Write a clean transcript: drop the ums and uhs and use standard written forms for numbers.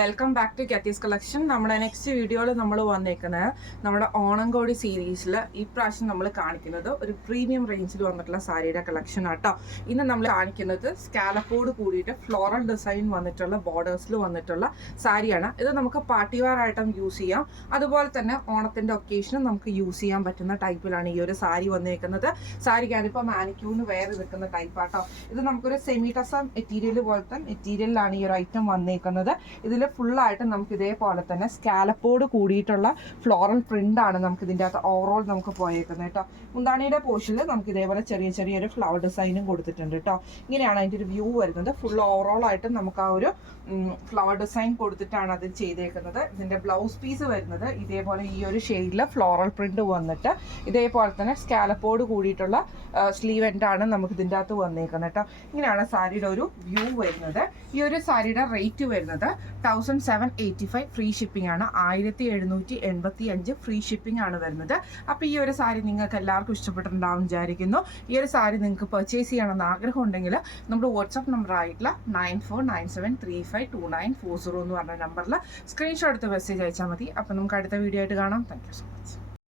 Welcome back to Kathy's collection. നമ്മുടെ next വീഡിയോയിൽ നമ്മൾ വന്നേക്കുന്നത് നമ്മുടെ ഓണംകോടി സീരീസിൽ ഈ പ്രാവശ്യം നമ്മൾ കാണിക്കുന്നത് ഒരു പ്രീമിയം റേഞ്ചിൽ വന്നിട്ടുള്ള സാരിയുടെ കളക്ഷൻ ആട്ടോ. ഇന്ന് നമ്മൾ കാണിക്കുന്നത് സ്കാലപ്പോട് കൂടിയിട്ട് ഫ്ലോറൽ ഡിസൈൻ വന്നിട്ടുള്ള ബോർഡേഴ്സിൽ വന്നിട്ടുള്ള സാരിയാണ്. ഇത് നമുക്ക് പാർട്ടി വെയർ ആയിട്ടും യൂസ് ചെയ്യാം, അതുപോലെ തന്നെ ഓണത്തിൻ്റെ ഒക്കേഷനും നമുക്ക് യൂസ് ചെയ്യാൻ പറ്റുന്ന ടൈപ്പിലാണ് ഈ ഒരു സാരി വന്നേക്കുന്നത്. സാരിക്കാനിപ്പോൾ മാനിക്യൂന്ന് വേറെ നിൽക്കുന്ന ടൈപ്പാട്ടോ. ഇത് നമുക്കൊരു സെമി ടസ മെറ്റീരിയൽ പോലത്തെ മെറ്റീരിയലിലാണ് ഈ ഒരു ഐറ്റം വന്നേക്കുന്നത്. ഇതിൽ ഫുള്ളായിട്ട് നമുക്ക് ഇതേപോലെ തന്നെ സ്കാലപ്പോട് കൂടിയിട്ടുള്ള ഫ്ലോറൽ പ്രിന്റ് ആണ് നമുക്ക് ഇതിൻ്റെ അകത്ത് ഓവറോൾ നമുക്ക് പോയേക്കുന്നത് കേട്ടോ. മുന്താണിയുടെ പോർഷനിൽ നമുക്ക് ഇതേപോലെ ചെറിയൊരു ഫ്ലവർ ഡിസൈനും കൊടുത്തിട്ടുണ്ട് കേട്ടോ. ഇങ്ങനെയാണ് അതിൻ്റെ ഒരു വ്യൂ വരുന്നത്. ഫുൾ ഓവറോൾ ആയിട്ട് നമുക്ക് ആ ഒരു ഫ്ലവർ ഡിസൈൻ കൊടുത്തിട്ടാണ് അത് ചെയ്തേക്കുന്നത്. ഇതിൻ്റെ ബ്ലൗസ് പീസ് വരുന്നത് ഇതേപോലെ ഈ ഒരു ഷെയ്ഡിൽ ഫ്ലോറൽ പ്രിന്റ് വന്നിട്ട് ഇതേപോലെ തന്നെ സ്കാലപ്പോട് കൂടിയിട്ടുള്ള സ്ലീവ് എൻഡാണ് നമുക്ക് ഇതിൻ്റെ അകത്ത് വന്നേക്കുന്നത് കേട്ടോ. ഇങ്ങനെയാണ് സാരിയുടെ ഒരു വ്യൂ വരുന്നത്. ഈ ഒരു സാരിയുടെ റേറ്റ് വരുന്നത് 1785 ഫ്രീ ഷിപ്പിംഗ് ആണ്. 1785 ഫ്രീ ഷിപ്പിംഗ് ആണ് വരുന്നത്. അപ്പോൾ ഈ ഒരു സാരി നിങ്ങൾക്ക് എല്ലാവർക്കും ഇഷ്ടപ്പെട്ടിട്ടുണ്ടാവും വിചാരിക്കുന്നു. ഈ ഒരു സാരി നിങ്ങൾക്ക് പർച്ചേസ് ചെയ്യണമെന്ന് ആഗ്രഹം ഉണ്ടെങ്കിൽ നമ്മുടെ വാട്സാപ്പ് നമ്പർ ആയിട്ടുള്ള 9497352940 എന്ന് പറഞ്ഞ നമ്പറിൽ സ്ക്രീൻഷോട്ട് എടുത്ത് മെസ്സേജ് അയച്ചാൽ മതി. അപ്പോൾ നമുക്ക് അടുത്ത വീഡിയോ ആയിട്ട് കാണാം. Thank you so much.